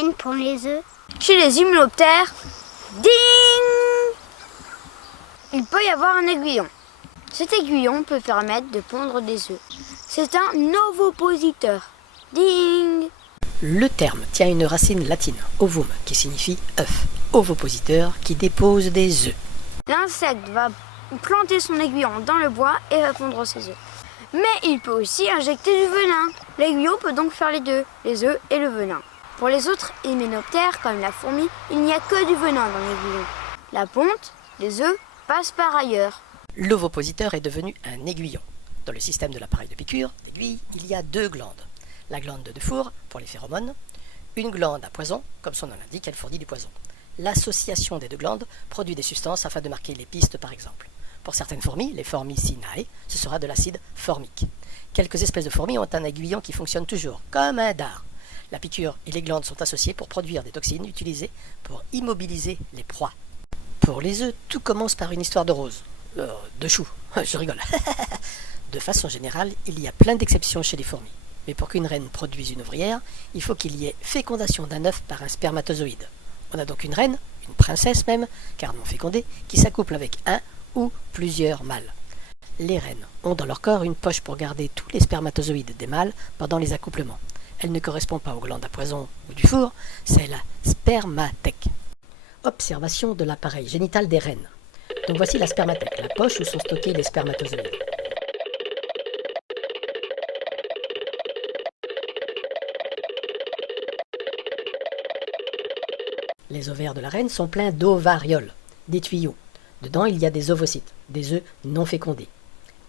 reine pond les œufs? Chez les hyménoptères, ding! Il peut y avoir un aiguillon. Cet aiguillon peut permettre de pondre des œufs. C'est un ovopositeur. Ding! Le terme tient une racine latine, ovum, qui signifie œuf, ovopositeur qui dépose des œufs. L'insecte va planter son aiguillon dans le bois et va pondre ses œufs. Mais il peut aussi injecter du venin. L'aiguillon peut donc faire les deux, les œufs et le venin. Pour les autres hyménoptères, comme la fourmi, il n'y a que du venin dans l'aiguillon. La ponte, les œufs, passent par ailleurs. L'ovopositeur est devenu un aiguillon. Dans le système de l'appareil de piqûre, d'aiguille, il y a deux glandes. La glande de Dufour, pour les phéromones, une glande à poison, comme son nom l'indique, elle fournit du poison. L'association des deux glandes produit des substances afin de marquer les pistes, par exemple. Pour certaines fourmis, les Formicinae, ce sera de l'acide formique. Quelques espèces de fourmis ont un aiguillon qui fonctionne toujours, comme un dard. La piqûre et les glandes sont associées pour produire des toxines utilisées pour immobiliser les proies. Pour les œufs, tout commence par une histoire de rose. De choux, je rigole. De façon générale, il y a plein d'exceptions chez les fourmis. Mais pour qu'une reine produise une ouvrière, il faut qu'il y ait fécondation d'un œuf par un spermatozoïde. On a donc une reine, une princesse même, car non fécondée, qui s'accouple avec un ou plusieurs mâles. Les reines ont dans leur corps une poche pour garder tous les spermatozoïdes des mâles pendant les accouplements. Elle ne correspond pas aux glandes à poison ou du four, c'est la spermathèque. Observation de l'appareil génital des reines. Donc voici la spermathèque, la poche où sont stockés les spermatozoïdes. Les ovaires de la reine sont pleins d'ovarioles, des tuyaux. Dedans, il y a des ovocytes, des œufs non fécondés.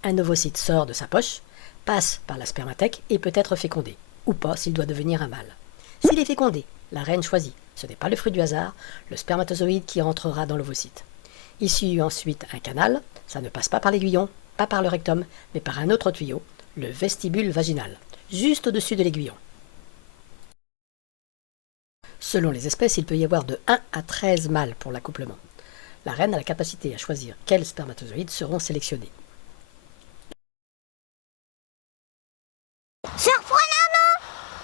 Un ovocyte sort de sa poche, passe par la spermathèque et peut être fécondé, ou pas s'il doit devenir un mâle. S'il est fécondé, la reine choisit. Ce n'est pas le fruit du hasard, le spermatozoïde qui rentrera dans l'ovocyte. Il suit ensuite un canal, ça ne passe pas par l'aiguillon, pas par le rectum, mais par un autre tuyau, le vestibule vaginal, juste au-dessus de l'aiguillon. Selon les espèces, il peut y avoir de 1 à 13 mâles pour l'accouplement. La reine a la capacité à choisir quels spermatozoïdes seront sélectionnés.